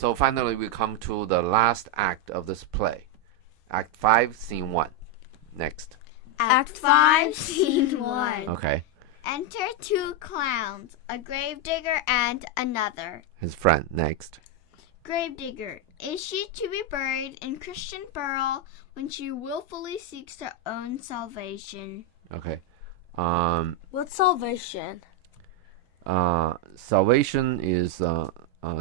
So finally, we come to the last act of this play. Act 5, Scene 1. Next. Act 5, Scene 1. Okay. Enter two clowns, a gravedigger and another. His friend. Next. Gravedigger. Is she to be buried in Christian burial when she willfully seeks her own salvation? Okay. What's salvation? Salvation is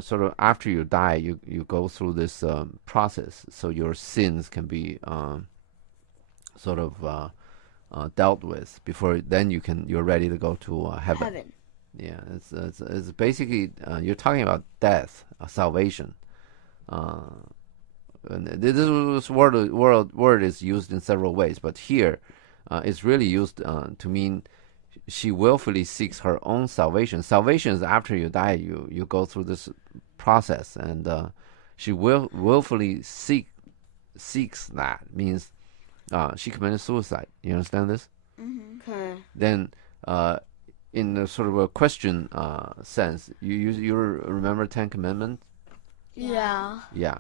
sort of after you die, you go through this process, so your sins can be sort of dealt with before then you're ready to go to heaven. Yeah, it's basically you're talking about death, salvation. And this word is used in several ways, but here it's really used to mean she willfully seeks her own salvation. Salvation is after you die, you go through this process, and she willfully seeks that. Means she committed suicide. You understand this? Mm-hmm. Okay. Then, in a sort of a question sense, you remember 10 Commandments? Yeah. Yeah.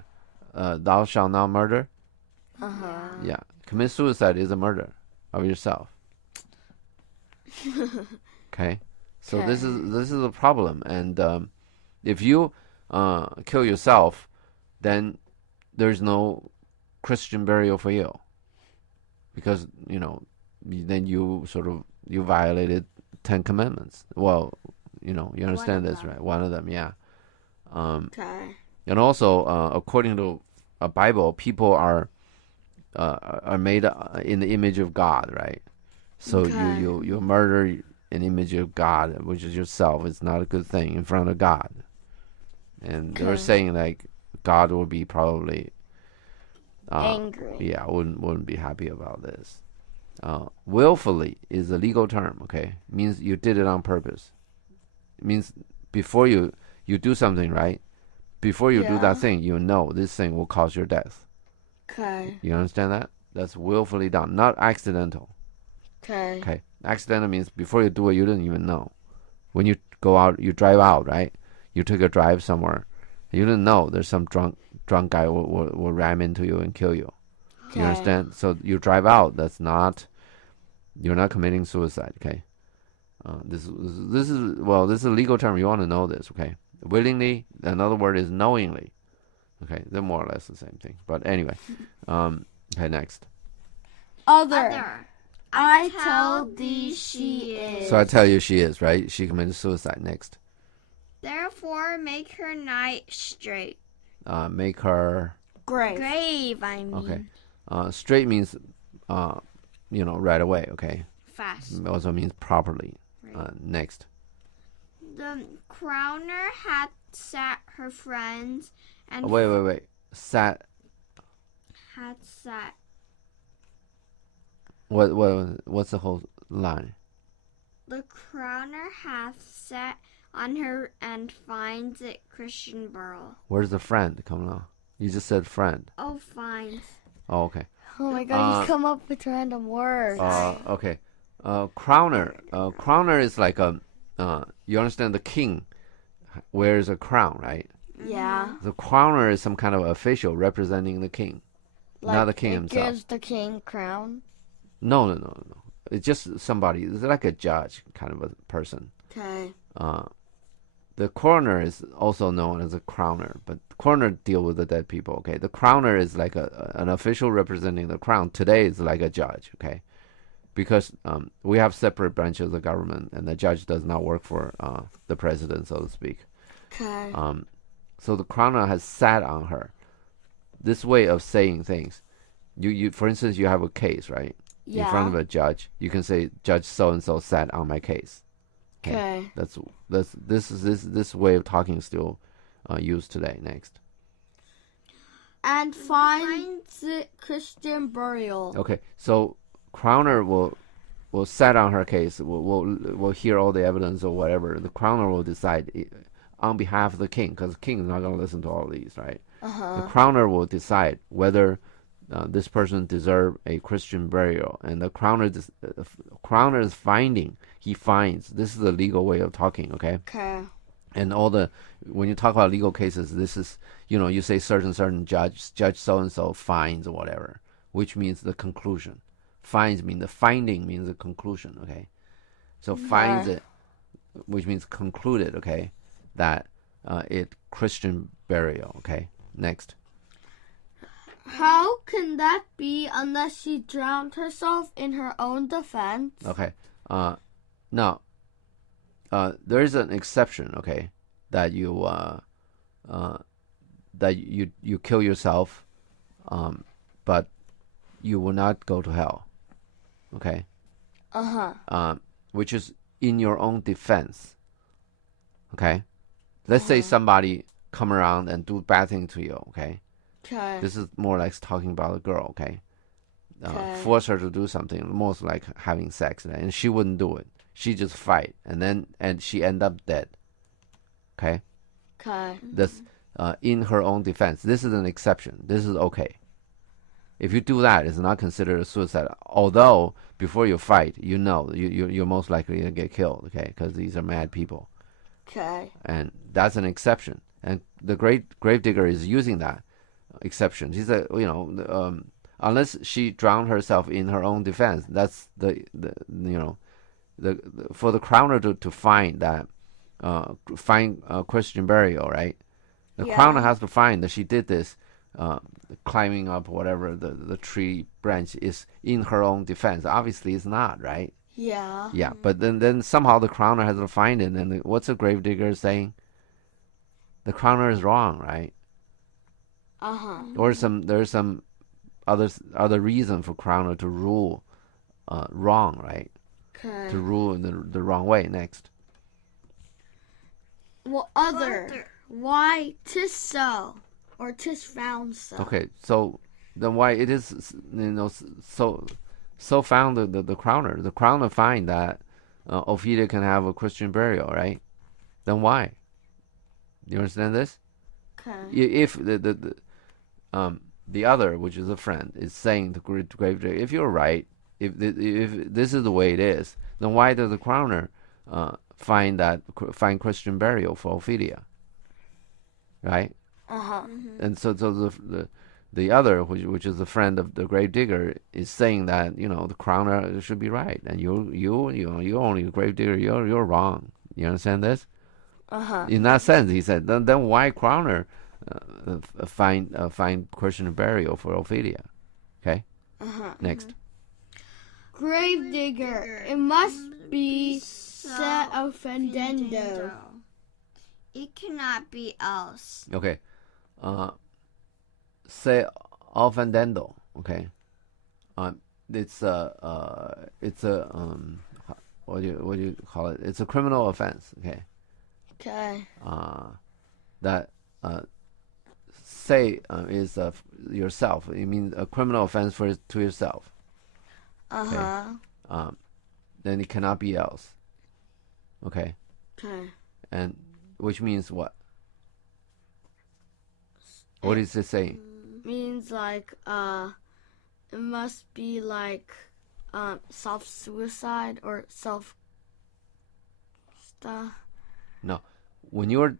Thou shalt not murder. Yeah. Commit suicide is a murder of yourself. Okay. So this is a problem, and if you kill yourself, then there's no Christian burial for you, because then you violated 10 Commandments. Well, you understand this, right? One of them, yeah. Okay. And also, according to a Bible, people are made in the image of God, right? So you murder an image of God, which is yourself. It's not a good thing in front of God. And they're saying like God will be probably angry. Yeah, wouldn't be happy about this. Willfully is a legal term. Okay, means you did it on purpose. It means before you do something, right? Before you do that thing, you know this thing will cause your death. Okay. You understand that? That's willfully done, not accidental. Okay. Okay. Accidental means before you do it, you didn't even know. When you go out, you drive out, right? You took a drive somewhere. You didn't know there's some drunk guy will ram into you and kill you. Okay. You understand? So you drive out. You're not committing suicide. Okay. This is a legal term. You want to know this, okay? Willingly. Another word is knowingly. Okay, they're more or less the same thing. But anyway, okay, next. Other. I tell thee she is. So I tell you she is, right? She committed suicide. Next. Therefore, make her night straight. Make her grave. I mean. Okay. Straight means, right away. Okay. Fast. It also means properly. Right. Next. The crowner had sat her friends and Wait. Sat. Had sat. What's the whole line? The crowner hath sat on her and finds it Christian burial. Where's the friend coming on? You just said friend. Oh, finds. Oh, okay. Oh my God! You come up with random words. Okay. Crowner. Crowner is like you understand the king wears a crown, right? Yeah. The crowner is some kind of official representing the king, not the king himself. Gives the king crown. No. It's just somebody. It's like a judge kind of a person. Okay. The coroner is also known as a crowner, but the coroner deal with the dead people. Okay. The crowner is like an official representing the crown. Today is like a judge. Okay. Because we have separate branches of the government, and the judge does not work for the president, so to speak. Okay. So the crowner has sat on her. This way of saying things, you for instance, you have a case, right? Yeah. In front of a judge, you can say, Judge so and so sat on my case. Okay. This way of talking is still used today. Next. And finds it Christian burial. Okay, so crowner will set on her case. Will hear all the evidence or whatever. The crowner will decide on behalf of the king, because the king is not going to listen to all these, right? The crowner will decide whether this person deserves a Christian burial, and the crowner is finding. He finds. This is the legal way of talking. Okay. Okay. And when you talk about legal cases, this is, you say certain judge so-and-so finds or whatever, which means the conclusion. Finds mean the finding means the conclusion, okay? So finds it, which means concluded, okay, that it Christian burial, okay? Next. How can that be unless she drowned herself in her own defense? Okay. Now, there is an exception, okay, that you kill yourself, but you will not go to hell, okay? Which is in your own defense, okay? Let's say somebody come around and do bad thing to you, okay? Okay. This is more like talking about a girl, okay? Force her to do something, most like having sex, and she wouldn't do it. She just fight, and she end up dead. Okay. Okay. That's in her own defense. This is an exception. This is okay. If you do that, it's not considered a suicide. Although before you fight, you're most likely to get killed. Okay, because these are mad people. Okay. And that's an exception. And the Gravedigger is using that exception. He said, unless she drowned herself in her own defense, that's for the crowner to find that find Christian burial, right? The crowner has to find that she did this climbing up whatever the tree branch is in her own defense. Obviously, it's not, right? Yeah. Yeah, but then somehow the crowner has to find it. And what's the Gravedigger saying? The crowner is wrong, right? Or there's some other reason for crowner to rule wrong, right? Okay. To rule in the wrong way. Next. Well, other. Why 'tis so, or 'tis found so. Okay, so then why it is so found the crowner. The crowner find that Ophelia can have a Christian burial, right? Then why? You understand this? Okay. If the other, which is a friend, is saying to Gravedigger, if you're right, if this is the way it is, then why does the crowner find Christian burial for Ophelia? Right? And so the other, which is a friend of the Gravedigger, is saying that the crowner should be right, and you only Gravedigger, you're wrong. You understand this? In that sense, he said, then why crowner find Christian burial for Ophelia? Okay. Next. Gravedigger. It must be se offendendo. It cannot be else. Okay. Se offendendo. Okay. It's a what do you call it? It's a criminal offense. Okay. Okay. That say is yourself. It means a criminal offense to yourself. Okay. Then it cannot be else. Okay. Okay. And which means what? What is it saying? Means like it must be like self-suicide or self stuff. No, we're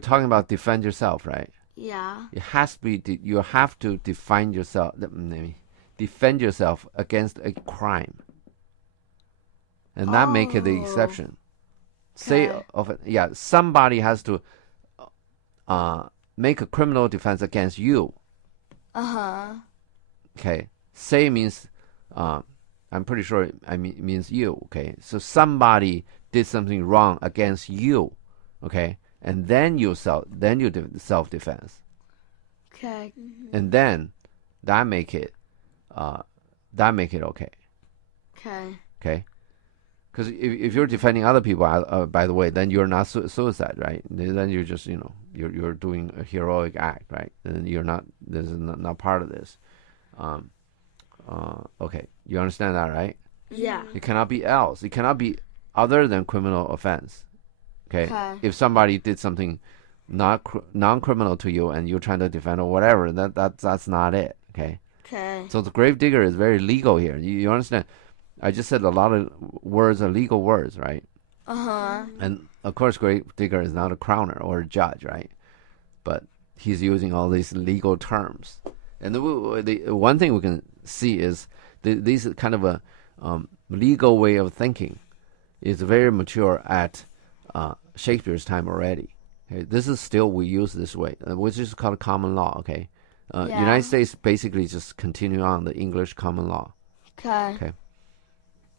talking about defend yourself, right? Yeah. It has to be. You have to defend yourself against a crime, and that make it the exception. Okay. Say somebody has to make a criminal defense against you. Okay. Say means I'm pretty sure means you. Okay. So somebody did something wrong against you. Okay. And then you self defense. Okay. And then that make it okay. Okay. Okay. Because if you're defending other people, by the way, then you're not suicide, right? Then you're just you're doing a heroic act, right? And you're not. This is not part of this. Okay, you understand that, right? Yeah. It cannot be else. It cannot be other than criminal offense. Okay. Okay. If somebody did something non-criminal to you and you're trying to defend or whatever, that's not it. Okay. Okay. So the Gravedigger is very legal here. You understand? I just said a lot of words are legal words, right? And of course, Gravedigger is not a crowner or a judge, right? But he's using all these legal terms. And the one thing we can see is this kind of a legal way of thinking is very mature at Shakespeare's time already. Okay? This is still we use this way, which is called common law. Okay, United States basically just continue on the English common law. Okay.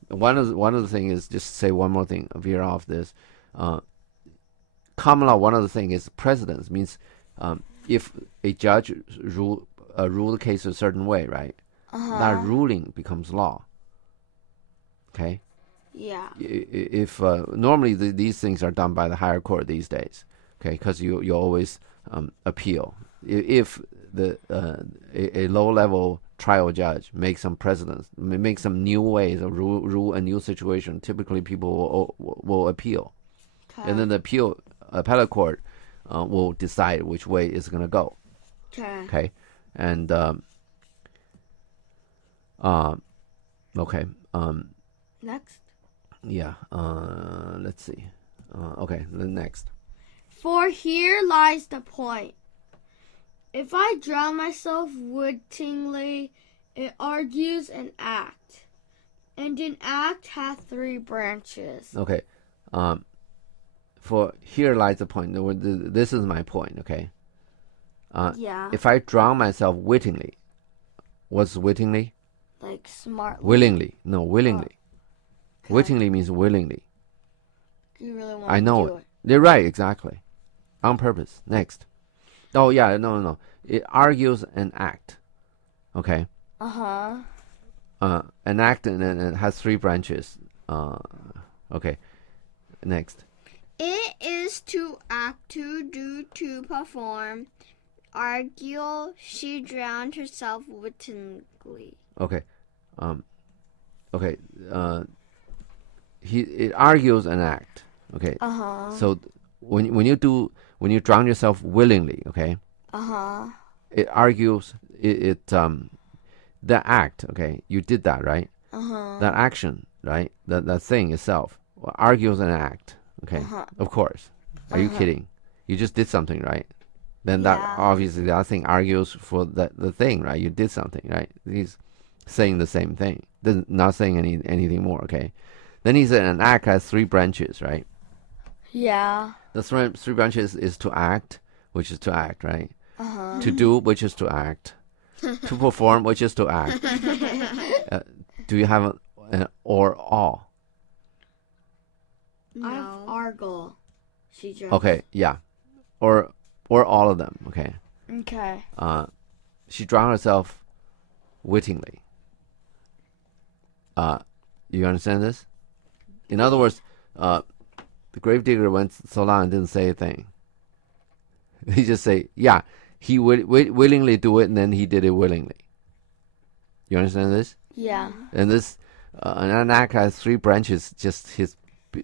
One of the things is just say one more thing. Veer off this. Common law. One of the thing is precedence means if a judge rule the case a certain way, right? That ruling becomes law. Okay. Yeah. If normally these things are done by the higher court these days, okay, because you always appeal. If a low level trial judge makes some precedents, makes some new ways of rule a new situation, typically people will appeal, and then the appellate court will decide which way it's going to go. Okay, and okay. Next. Yeah. Let's see. Okay. The next. For here lies the point. If I drown myself wittingly, it argues an act, and an act hath 3 branches. Okay. For here lies the point. This is my point. Okay. If I drown myself wittingly, what's wittingly? Like smartly. Willingly. No, willingly. Okay. Wittingly means willingly. You really want I know to do it. They're right, exactly. On purpose. Next. Oh, yeah, no. It argues an act. Okay? An act, and it has 3 branches. Okay. Next. It is to act, to do, to perform. Argue, she drowned herself wittingly. Okay. Okay. It argues an act. Okay. So when you drown yourself willingly, okay. It argues the act. Okay, you did that, right? That action, right? That thing itself argues an act. Okay. Of course. Are you kidding? You just did something, right? Then that obviously that thing argues for the thing, right? You did something, right? He's saying the same thing. Not saying anything more. Okay. Then he said an act has 3 branches, right? Yeah. The 3 branches is to act, which is to act, right? To do, which is to act. To perform, which is to act. Do you have an or all? No. I have argle. She just. Okay, yeah. Or all of them, okay. Okay. She drowned herself wittingly. You understand this? In other words, the Gravedigger went so long and didn't say a thing. He just say, yeah, he willingly do it, and then he did it willingly. You understand this? Yeah. And this, an act has 3 branches, just his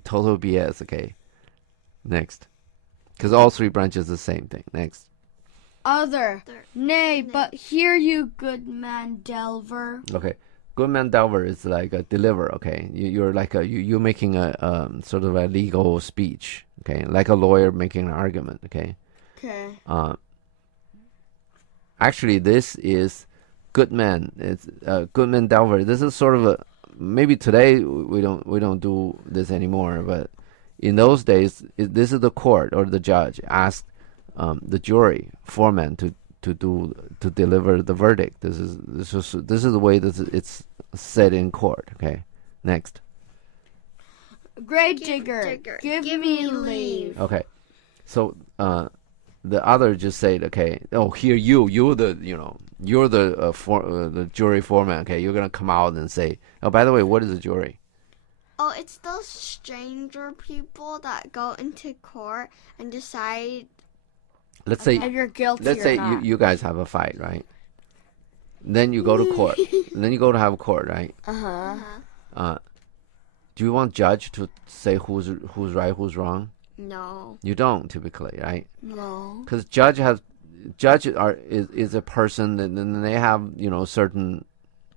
total BS, okay. Next. Because all 3 branches are the same thing. Next. Other. Nay, but hear you, good man Delver. Okay. Good man Delver is like a deliver, okay. You're like you're making a sort of a legal speech, okay, like a lawyer making an argument, okay. Okay. Actually, this is good man. It's good man Delver. This is sort of a maybe today we don't do this anymore, but in those days, this is the court or the judge asked the jury foreman to deliver the verdict. This is the way that it's said in court. Okay, next. Gravedigger, give me leave. Okay, so the other just said, okay, oh, here you're the the jury foreman. Okay, you're gonna come out and say, oh, by the way, what is a jury? Oh, it's those stranger people that go into court and decide. Let's say if you're guilty. Let's say not. you guys have a fight, right? Then you go to court. And then you go to have a court, right? Do you want judge to say who's right, who's wrong? No. You don't typically, right? No. Because judge is a person, and then they have certain.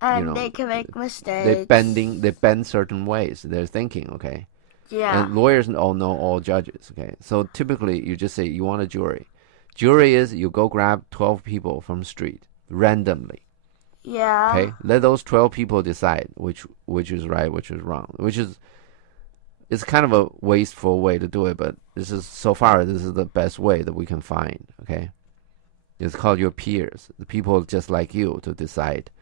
And they can make mistakes. They bend certain ways. They're thinking, okay. Yeah. And lawyers all know all judges, okay? So typically you just say you want a jury. Jury is you go grab 12 people from the street randomly. Yeah. Okay? Let those 12 people decide which is right, which is wrong. It's kind of a wasteful way to do it, but this is the best way that we can find, okay? It's called your peers, the people just like you, to decide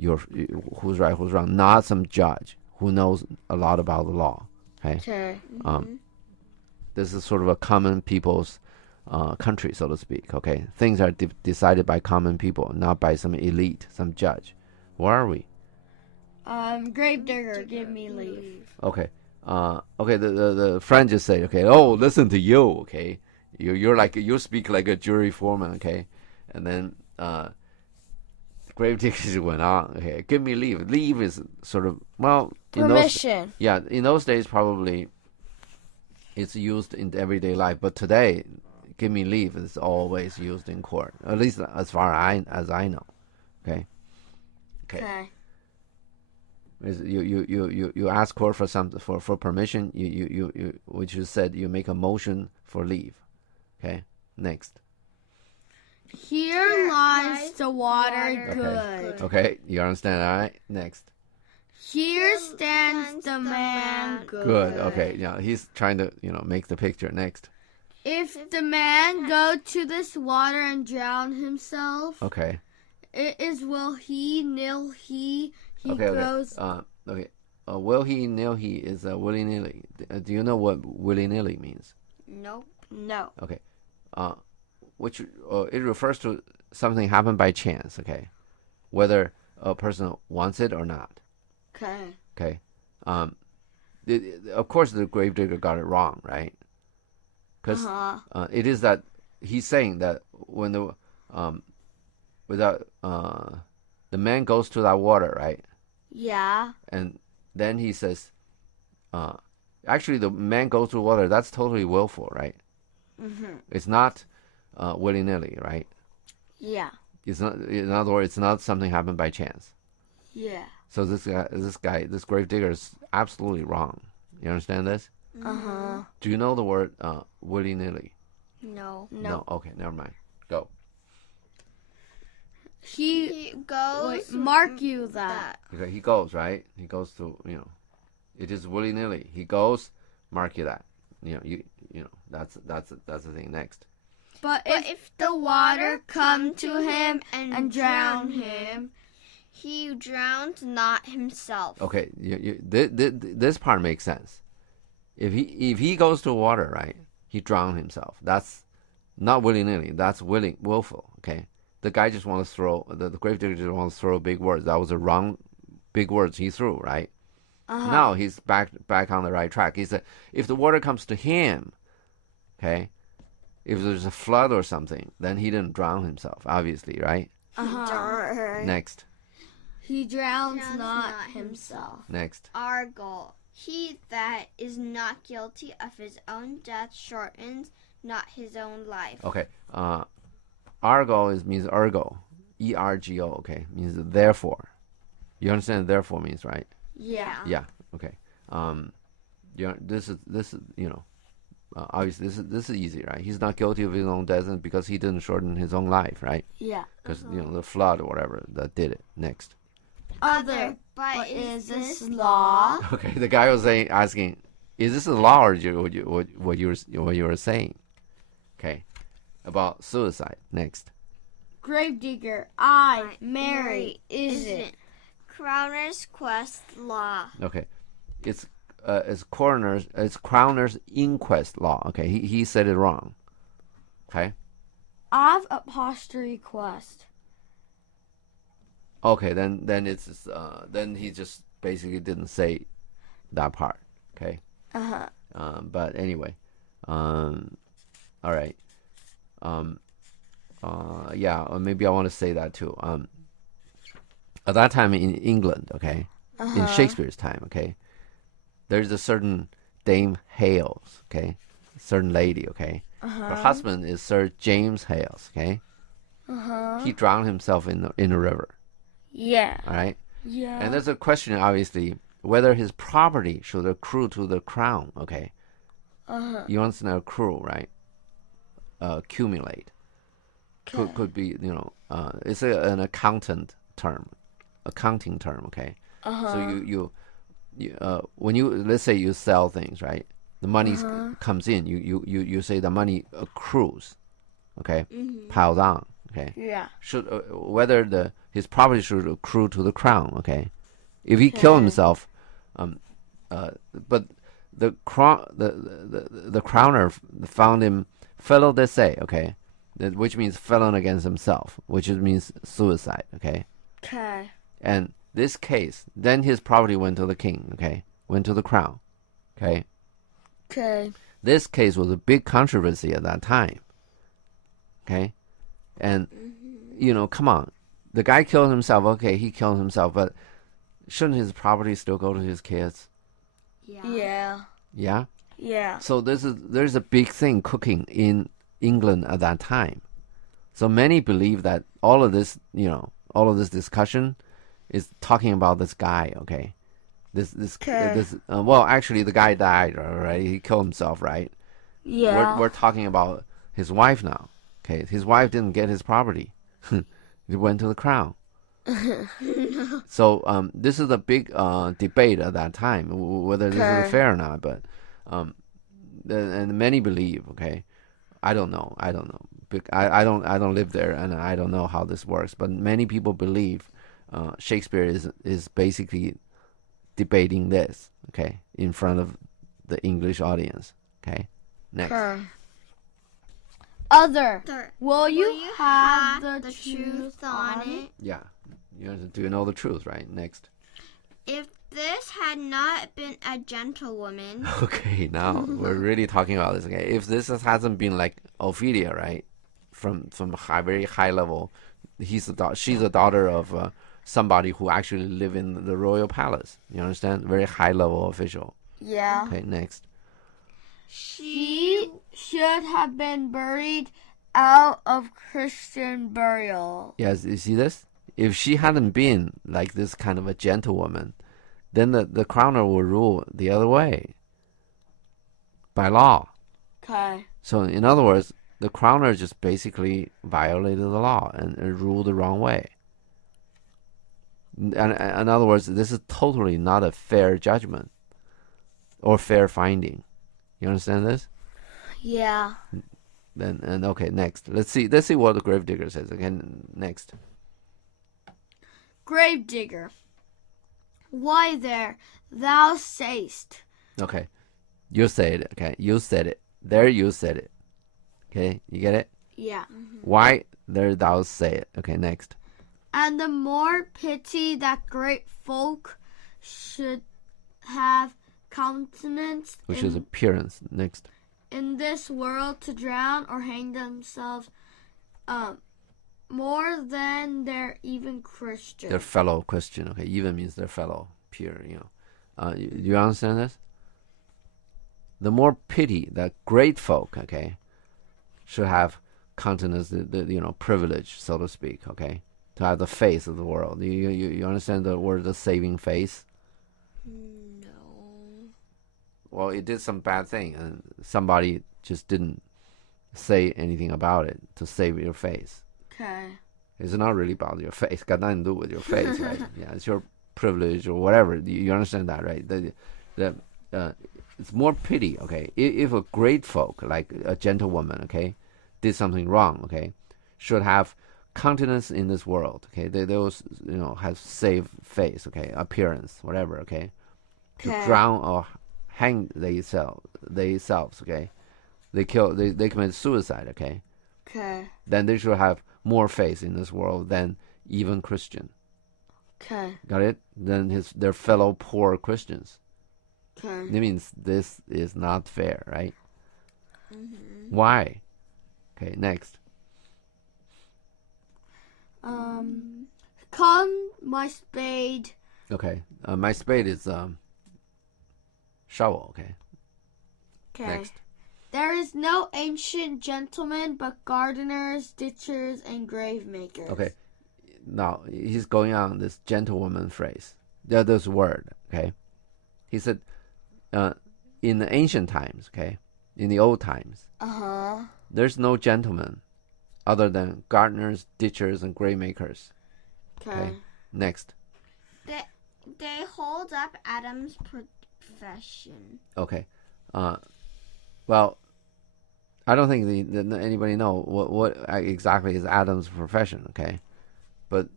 who's right, who's wrong, not some judge who knows a lot about the law. Okay. Okay. This is sort of a common people's country, so to speak. Okay, things are decided by common people, not by some elite, some judge. Where are we? Gravedigger, give me leave. Okay. Okay. The friend just said, okay. Oh, listen to you. Okay. You speak like a jury foreman. Okay, and then Gravedigger went on. Okay, give me leave. Leave is sort of Permission. In those days probably it's used in everyday life, but today, give me leave is always used in court. At least as far as I know. Okay. Okay. You ask court for for permission. You which you said you make a motion for leave. Okay. Next. Here lies the water good. Okay. You understand? All right. Next. Here stands the man good. Good. Okay. Yeah. He's trying to make the picture. Next. If the man go to this water and drown himself, Okay. it is will he, nil he. He Okay. goes. Okay. Will he, nil he is willy nilly. Do you know what willy nilly means? Nope. No. Okay. Which it refers to something happened by chance. Okay. Whether a person wants it or not. Okay. Okay. Of course, the Gravedigger got it wrong, right? Because it is that he's saying that when the man goes to that water, right? Yeah. And then he says, actually, the man goes to water. That's totally willful, right? Mm-hmm. It's not willy nilly, right? Yeah. It's not. In other words, it's not something happened by chance. Yeah. So this Gravedigger is absolutely wrong. You understand this? Uh-huh. Do you know the word willy nilly? No. No. Okay, never mind. Go. He goes. Wait, mark you that. Okay, he goes, right? He goes to it is willy nilly. He goes, mark you that. That's the thing. Next. But if the water come to him and drown him, he drowns not himself. Okay, this part makes sense. If he goes to water, right, he drowned himself. That's not willy nilly. That's willful. Okay, the guy just wants to throw the Gravedigger just wants to throw big words. That was the wrong big words he threw, right? Now he's back on the right track. He said, if the water comes to him, okay, if there's a flood or something, then he didn't drown himself, obviously, right? Next. He drowns not himself. Next. Argo. He that is not guilty of his own death shortens not his own life. Okay. Argo means ergo. E-R-G-O, okay. Means therefore. You understand therefore means, right? Yeah. Yeah. Okay. This is obviously this is easy, right? He's not guilty of his own death because he didn't shorten his own life, right? Yeah. Because the flood or whatever that did it. Next. Other, but is this law? Okay. The guy was asking, is this a law or what you were saying? Okay. About suicide. Next. Gravedigger. Mary, isn't. Crowner's quest law. Okay. It's Crowner's inquest law. Okay. He said it wrong. Okay. Of apostrophe quest. Okay, then it's just, then he just basically didn't say that part. Okay. But anyway, all right. Yeah, or maybe I want to say that too. At that time in England, okay, in Shakespeare's time, okay, there's a certain Dame Hales, okay, a certain lady, okay. Her husband is Sir James Hales, okay. He drowned himself in a river. Yeah. All right. Yeah. And there's a question, obviously, whether his property should accrue to the crown. Okay, Uh-huh. you understand accrue, right? Accumulate could be, it's an accounting term. Okay, Uh-huh. so you when you, let's say you sell things, right? The money comes in. You say the money accrues. Okay, piles on. Okay, Yeah. should whether his property should accrue to the crown. Okay, if he killed himself, but the crowner found him fellow de se. Okay, which means felon against himself, which means suicide. Okay, Okay. and this case, then his property went to the king. Okay, went to the crown. Okay, Okay. this case was a big controversy at that time. Okay, and come on, the guy killed himself. Okay, he killed himself, but shouldn't his property still go to his kids? Yeah. Yeah. Yeah. Yeah. So there's a big thing cooking in England at that time. So many believe that all of this discussion is talking about this guy. Okay, well, actually, the guy died. Right, he killed himself. Right. Yeah. We're talking about his wife now. Okay, his wife didn't get his property. It went to the crown. So this is a big debate at that time whether this is fair or not. But and many believe. Okay, I don't know. I don't live there, and I don't know how this works. But many people believe Shakespeare is basically debating this. Okay, in front of the English audience. Okay, next. Other. Third, Will you have the truth on it? Yeah. Do you know the truth, right? Next. If this had not been a gentlewoman. Okay, now we're really talking about this. Okay, if this hasn't been like Ophelia, right, from very high level, she's a daughter of somebody who actually live in the royal palace. You understand? Very high level official. Yeah. Okay, next. She should have been buried out of Christian burial. Yes, you see this? If she hadn't been like this kind of a gentlewoman, then the crowner will rule the other way by law. Okay. So in other words, the crowner just basically violated the law and ruled the wrong way. And in other words, this is totally not a fair judgment or fair finding. You understand this? Yeah. And okay, next. Let's see what the Gravedigger says. Again, next. Gravedigger. Why there, thou sayest. Okay. You say it. Okay. You said it. There you said it. Okay. You get it? Yeah. Why there thou say it. Okay. Next. And the more pity that great folk should have countenance, Which is appearance. Next. in this world to drown or hang themselves, more than their even Christian. Their fellow Christian. Okay. Even means their fellow peer. You understand this? The more pity that great folk, okay, should have countenance, the privilege, so to speak, okay, to have the face of the world. You understand the word, the saving face? No. Well, it did some bad thing, and somebody just didn't say anything about it to save your face. Okay. It's not really about your face. Got nothing to do with your face, right? Yeah, it's your privilege or whatever. You understand that, right? It's more pity, okay? If a great folk, like a gentlewoman, okay, did something wrong, okay, should have countenance in this world, okay? They those have saved face, okay, appearance, whatever, okay, to drown or hang themselves, okay. They commit suicide, okay. Okay. Then they should have more faith in this world than even Christian. Okay. Got it? Than their fellow poor Christians. Okay. It means this is not fair, right? Mm-hmm. Why? Okay, next. Come, my spade. Okay, my spade is shovel. Okay. Okay. Next. There is no ancient gentleman but gardeners, ditchers, and grave makers. Okay. Now he's going on this gentlewoman phrase. There's word. Okay. He said, in the ancient times, okay, in the old times, there's no gentleman other than gardeners, ditchers, and grave makers. Okay. Next. They hold up Adam's profession. Okay. Well, I don't think anybody know what exactly is Adam's profession. Okay, but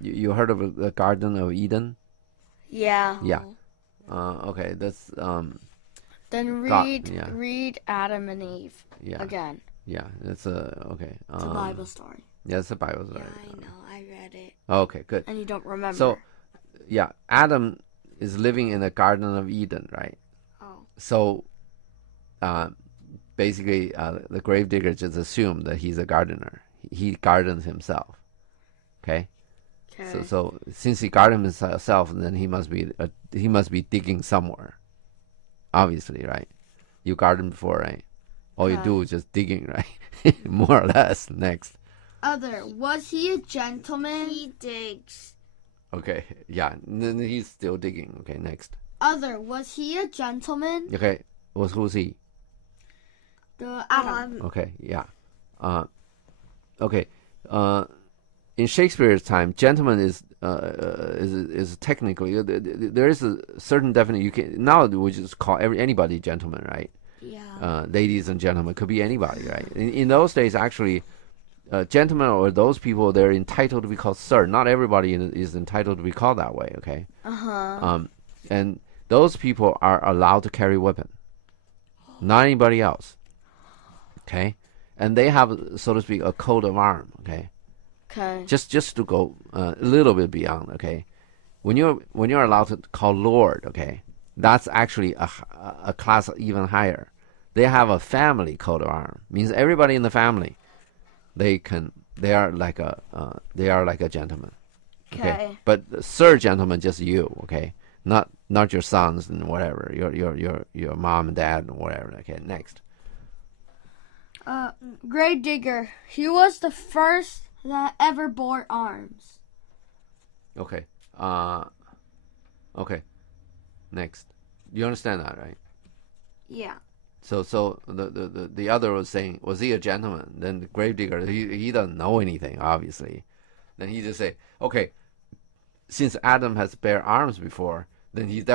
you heard of the Garden of Eden? Yeah. Yeah. Okay. That's Then read Adam and Eve again. Yeah. It's okay. It's a Bible story. Yeah, it's a Bible story. Yeah, I know. I read it. Okay, good. And you don't remember. So, yeah, Adam is living in the Garden of Eden, right? Oh. So, basically, the gravedigger just assumed that he's a gardener. He gardens himself. Okay. So since he gardens himself, then he must be digging somewhere. Obviously, right? You garden before, right? All you do is just digging, right? More or less. Next. Was he a gentleman? He digs. Okay, yeah, then he's still digging. Okay, next. Was he a gentleman? Okay, who's he? The Adam. Okay, yeah. Okay. In Shakespeare's time, gentleman is technically there is a certain definition. You can now we just call anybody gentleman, right? Yeah. Ladies and gentlemen could be anybody, right? In those days, actually, gentlemen or those people, they're entitled to be called sir. Not everybody is entitled to be called that way. Okay. And those people are allowed to carry weapon, not anybody else. Okay, and they have, so to speak, a coat of arms. Okay. Okay. Just to go a little bit beyond. Okay, when you're allowed to call Lord. Okay, that's actually a class even higher. They have a family coat of arms. Means everybody in the family, they are like a gentleman. Okay. But sir gentleman, just you. Okay. Not your sons and whatever. Your mom and dad and whatever. Okay. Next. Gravedigger. He was the first that ever bore arms. Okay. Okay. Next. You understand that, right? Yeah. So the other was saying, was he a gentleman? Then the gravedigger, he doesn't know anything, obviously. Then he just say, okay, since Adam has bare arms before, then he's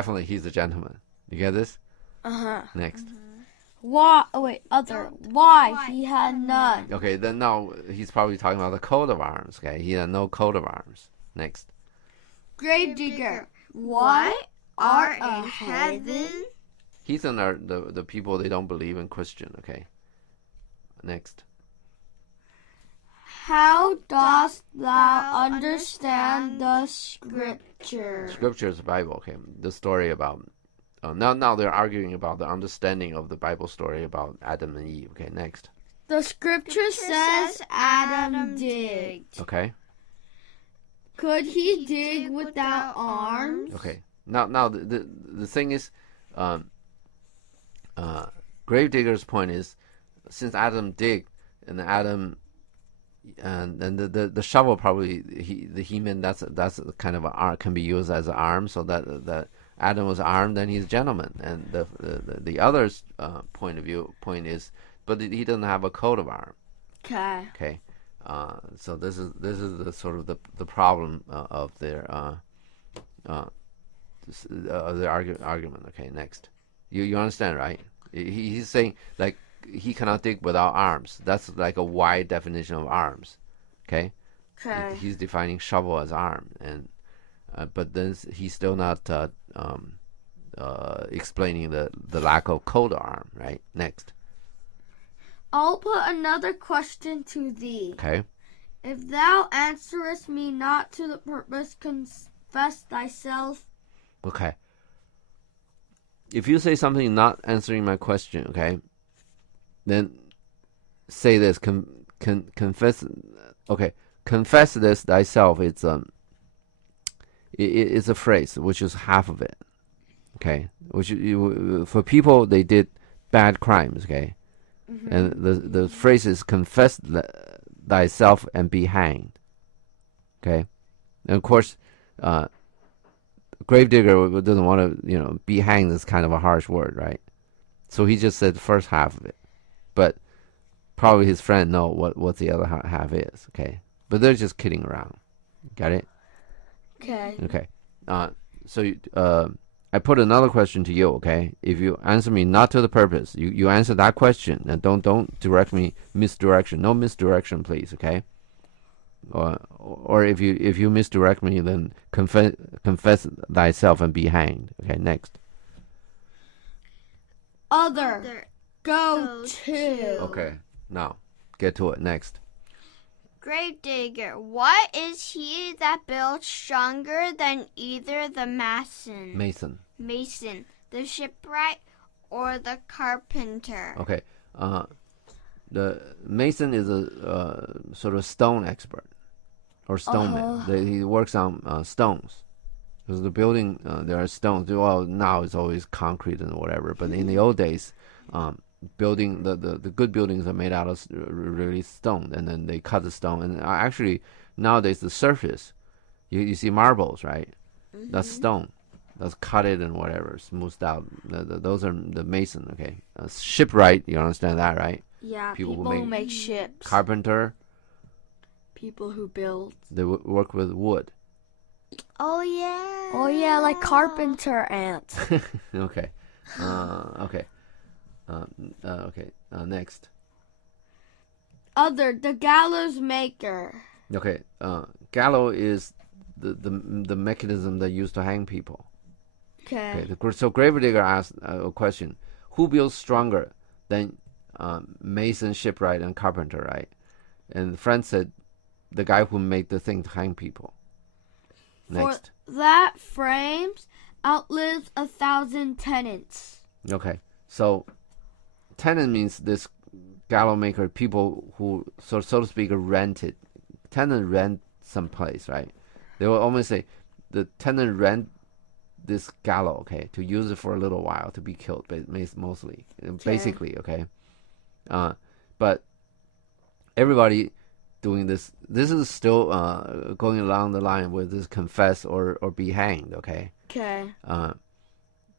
a gentleman. You get this? Next. Why? Why he had none? Okay, then now he's probably talking about the coat of arms. Okay, he had no coat of arms. Next. Gravedigger. What Art in heaven? Heathen are the people, they don't believe in Christian. Okay. Next. How dost thou understand the scripture? Scripture is the Bible. Okay. The story about now they're arguing about the understanding of the Bible story about Adam and Eve. Okay. Next. The scripture says Adam digged. Okay. Could he dig without arms? Okay. Now the thing is, Gravedigger's point is, since Adam digged and Adam and the shovel probably he meant that's kind of can be used as an arm, so that Adam was armed and he's a gentleman, and the other's point is, but he doesn't have a coat of arms. Okay. So this is the sort of the problem of their argument. Okay, next. You understand, right? He's saying like he cannot dig without arms. That's like a wide definition of arms. Okay. He's defining shovel as arm, and but then he's still not explaining the lack of coat of arm. Right. Next. I'll put another question to thee. Okay. If thou answerest me not to the purpose, confess thyself. Okay. If you say something not answering my question, okay, then say this. Confess. Okay. Confess this thyself. It's a phrase which is half of it. Okay. Which for people, they did bad crimes. Okay. Mm-hmm. And the phrase is confess thyself and be hanged. Okay. And of course, Gravedigger doesn't want to, be hanged is kind of a harsh word, right? So he just said the first half of it. But probably his friend know what the other half is, okay? But they're just kidding around. Got it? Okay. Okay. I put another question to you, okay? If you answer me not to the purpose, you answer that question and don't direct me misdirection. No misdirection, please, okay? Or if you misdirect me, then confess thyself and be hanged. Okay, next. Other. Go to. Okay, now get to it. Next. Gravedigger, what is he that builds stronger than either the mason, the shipwright, or the carpenter? Okay, the mason is a sort of stone expert or stoneman. He works on stones. Because the building, there are stones. Well, now it's always concrete and whatever. But in the old days, building the good buildings are made out of really stone, and then they cut the stone. And actually, nowadays the surface, you see marbles, right? That's stone. That's cut it and whatever, smoothed out. Those are the mason. Okay, shipwright. You understand that, right? Yeah, people who make ships. Carpenter. People who build. They work with wood. Oh yeah. Oh yeah, like carpenter ants. Okay. Okay. Next. Other, the gallows maker. Okay. Gallows is the mechanism that used to hang people. Okay. So Gravedigger asked a question: who builds stronger than mason, shipwright, and carpenter? Right? And the friend said, the guy who made the thing to hang people. Next. For that frames outlives 1,000 tenants. Okay. So tenant means this gallows maker, people who so to speak rented. Tenant rent some place, right? They will almost say the tenant rent this gallows, okay, to use it for a little while to be killed, mostly, basically, okay. But everybody doing this is still going along the line with this confess or be hanged, okay. Okay.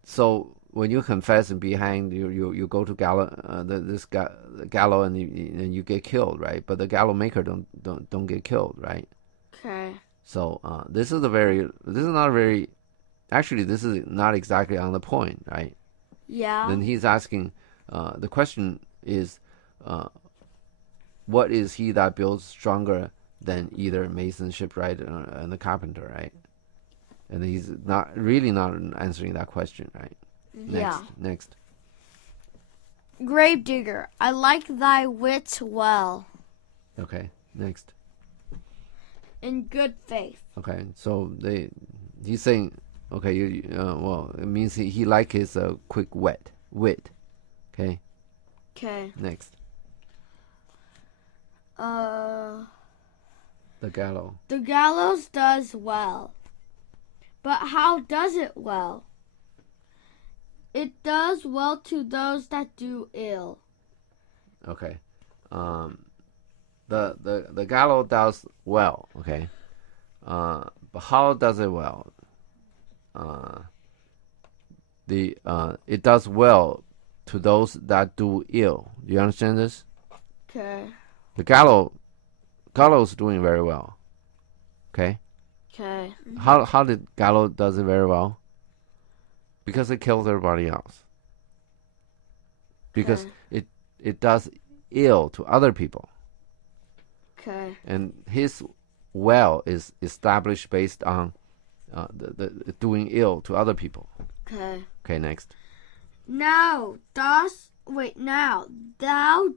So when you confess and be hanged, you go to gallows and you get killed, right? But the gallows maker don't get killed, right? Okay. So this is not exactly on the point, right? Yeah. Then he's asking, the question is, what is he that builds stronger than either mason, shipwright, and the carpenter, right? And he's not answering that question, right? Next. Gravedigger, I like thy wits well. Okay, next. In good faith. Okay, so he's saying, okay, well, it means he like his quick wit. Okay. Okay. Next. The gallows. The gallows does well. But how does it well? It does well to those that do ill. Okay. The gallows does well, okay. But how does it well? It does well to those that do ill. Do you understand this? Okay. The gallows is doing very well. Okay. Okay. How did gallows does it very well? Because it kills everybody else. Because it does ill to other people. Okay. And his well is established based on the doing ill to other people. Okay. Okay, next. Now thou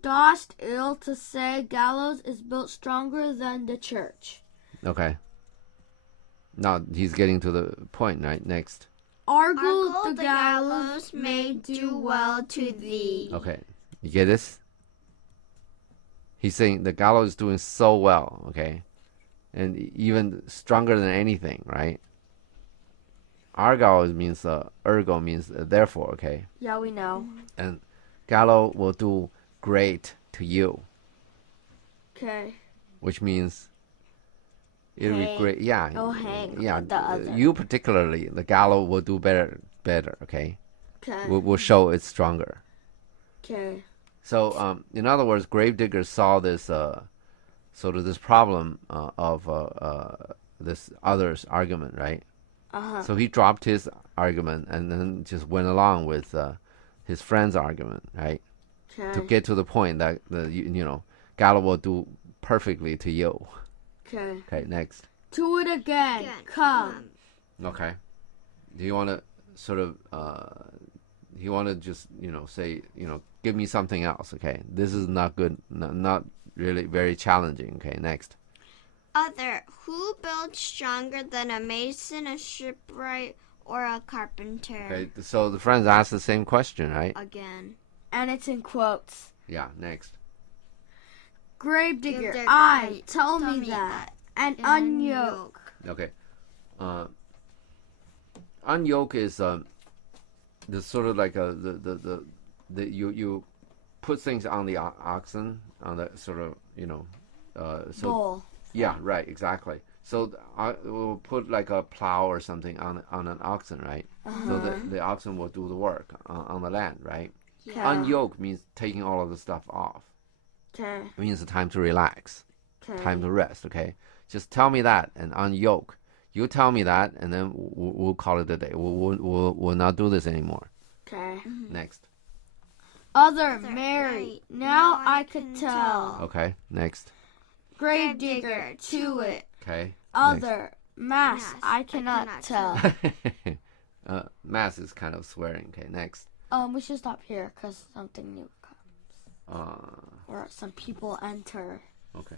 dost ill to say gallows is built stronger than the church. Okay. Now he's getting to the point, right? Next. Argle the gallows may do well to thee. Okay. You get this? He's saying the gallows is doing so well, okay? And even stronger than anything, right? Argo means ergo means therefore, okay? Yeah, we know. And gallows will do great to you. Okay. Which means It'll be Hang. great. Yeah. Oh, hang. Yeah. The other. You particularly, the gallows will do better. Okay. Okay. Will show it's stronger. Okay. So, in other words, Gravedigger saw this sort of this problem of this other's argument, right? So he dropped his argument and then just went along with his friend's argument, right? Okay. To get to the point that Gallo will do perfectly to you. Okay. Okay, next. Do it again. Come. Okay. Do you want to sort of you want to just say give me something else? Okay, this is not good. Not really very challenging. Okay, next. Other. Who builds stronger than a mason, a shipwright, or a carpenter? Okay, so the friends asked the same question, right? Again. And it's in quotes. Yeah, next. Gravedigger, Gravedigger, tell me that. And unyoke. Okay. Unyoke is the sort of like the you put things on the oxen on the sort of so Bull. yeah, right, exactly. So we'll put like a plow or something on an oxen, right? So the oxen will do the work on the land, right? Yeah. Unyoke means taking all of the stuff off. Okay. It means the time to relax, Okay. time to rest. Okay, just tell me that and unyoke. You tell me that, and then we'll call it a day. We'll not do this anymore. Okay. Next. Other, Mary. Now I could tell. Okay. Next. Gravedigger, to it. Okay. Other, Mass, I cannot tell. Mass is kind of swearing. Okay. Next. We should stop here because something new comes. Or some people enter. Okay.